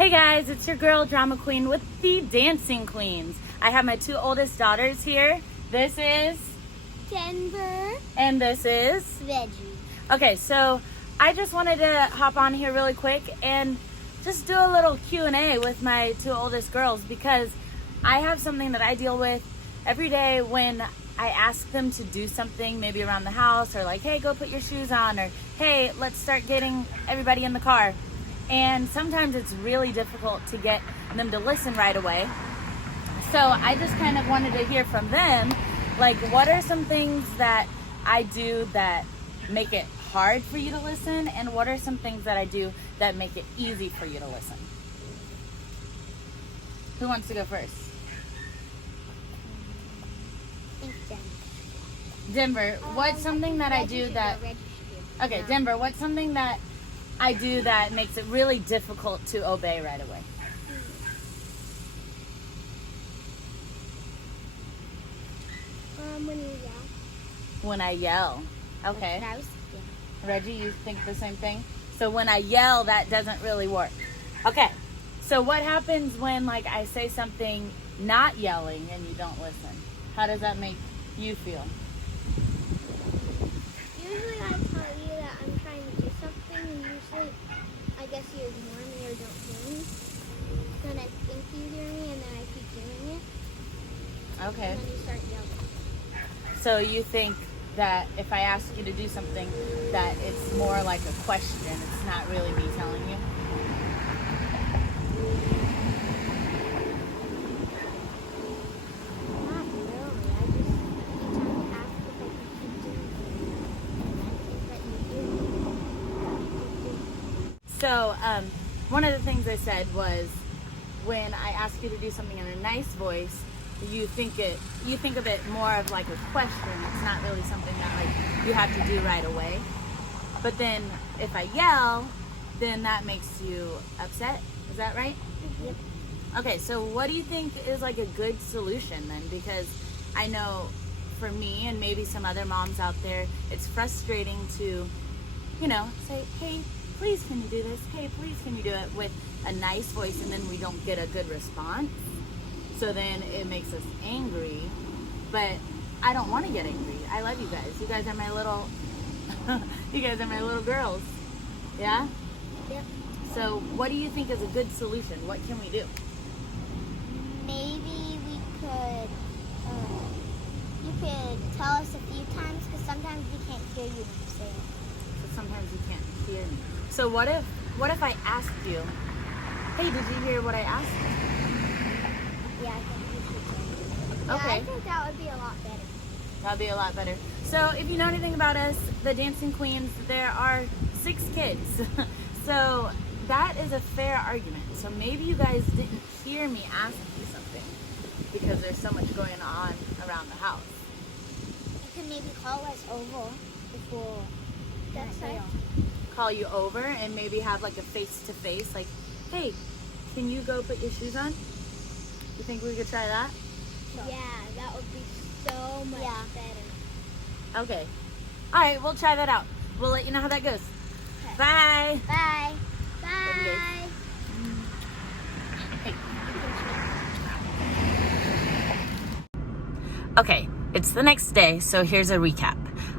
Hey guys, it's your girl Drama Queen with the Dancing Queens. I have my two oldest daughters here. This is Denver and this is Reggie. Okay, so I just wanted to hop on here really quick and just do a little Q&A with my two oldest girls because I have something that I deal with every day when I ask them to do something, maybe around the house, or like, hey, go put your shoes on, or hey, let's start getting everybody in the car. And sometimes it's really difficult to get them to listen right away. So I just kind of wanted to hear from them, like, what are some things that I do that make it hard for you to listen, and what are some things that I do that make it easy for you to listen? Who wants to go first? I think Denver, what's something that I do that... Okay, Denver, what's something that I do that makes it really difficult to obey right away? When you yell. When I yell. Okay. That was, Reggie, you think the same thing? So when I yell, that doesn't really work. Okay. So what happens when, like, I say something not yelling and you don't listen? How does that make you feel? Usually I tell you that I'm trying to do something, and usually I guess you ignore me or don't hear me. Then I think you hear me, and then I keep doing it. Okay. And then you start yelling. So you think that if I ask you to do something, that it's more like a question. It's not really me telling you? Not really. I just each time you ask if I can keep doing it, and I think that you do. So one of the things I said was when I ask you to do something in a nice voice, you think of it more of like a question. It's not really something that like you have to do right away. But then if I yell, then that makes you upset. Is that right? Yep. Okay, so what do you think is like a good solution then? Because I know for me and maybe some other moms out there, it's frustrating to, say, hey, please can you do this? Hey, please can you do it, with a nice voice, and then we don't get a good response. So then it makes us angry, but I don't want to get angry. I love you guys. You guys are my little, you guys are my little girls. Yeah? Yep. So what do you think is a good solution? What can we do? Maybe we could, you could tell us a few times, because sometimes we can't hear you when you say it. So sometimes you can't hear me. So what if I asked you, hey, did you hear what I asked you? Yeah, I think we should change it. Okay. Yeah, I think that would be a lot better. That'd be a lot better. So if you know anything about us, the Dancing Queens, there are 6 kids. So that is a fair argument. So maybe you guys didn't hear me ask you something because there's so much going on around the house. You could maybe call us over before that's right. Call you over and maybe have like a face-to-face, like, hey, can you go put your shoes on? You think we could try that? Yeah, that would be so much better. Okay. All right, we'll try that out. We'll let you know how that goes. Okay. Bye. Bye. Love you guys. Bye. Okay, it's the next day, so here's a recap.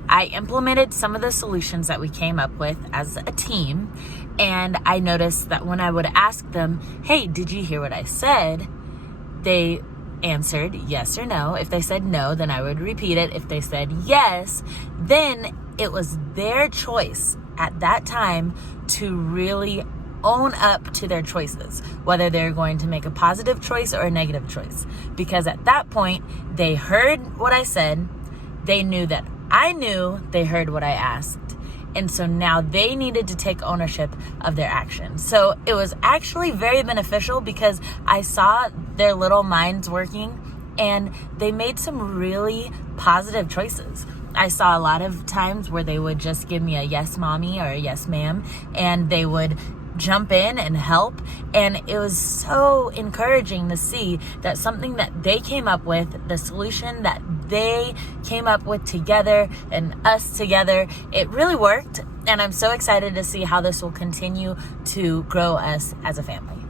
I implemented some of the solutions that we came up with as a team, and I noticed that when I would ask them, hey, did you hear what I said? They answered yes or no. If they said no, then I would repeat it. If they said yes, then it was their choice at that time to really own up to their choices, whether they're going to make a positive choice or a negative choice. Because at that point, they heard what I said. They knew that I knew they heard what I asked. And so now they needed to take ownership of their actions. So it was actually very beneficial because I saw their little minds working and they made some really positive choices. I saw a lot of times where they would just give me a yes, mommy, or a yes, ma'am, and they would jump in and help. And it was so encouraging to see that something that they came up with, the solution that they came up with together and us together, it really worked. And I'm so excited to see how this will continue to grow us as a family.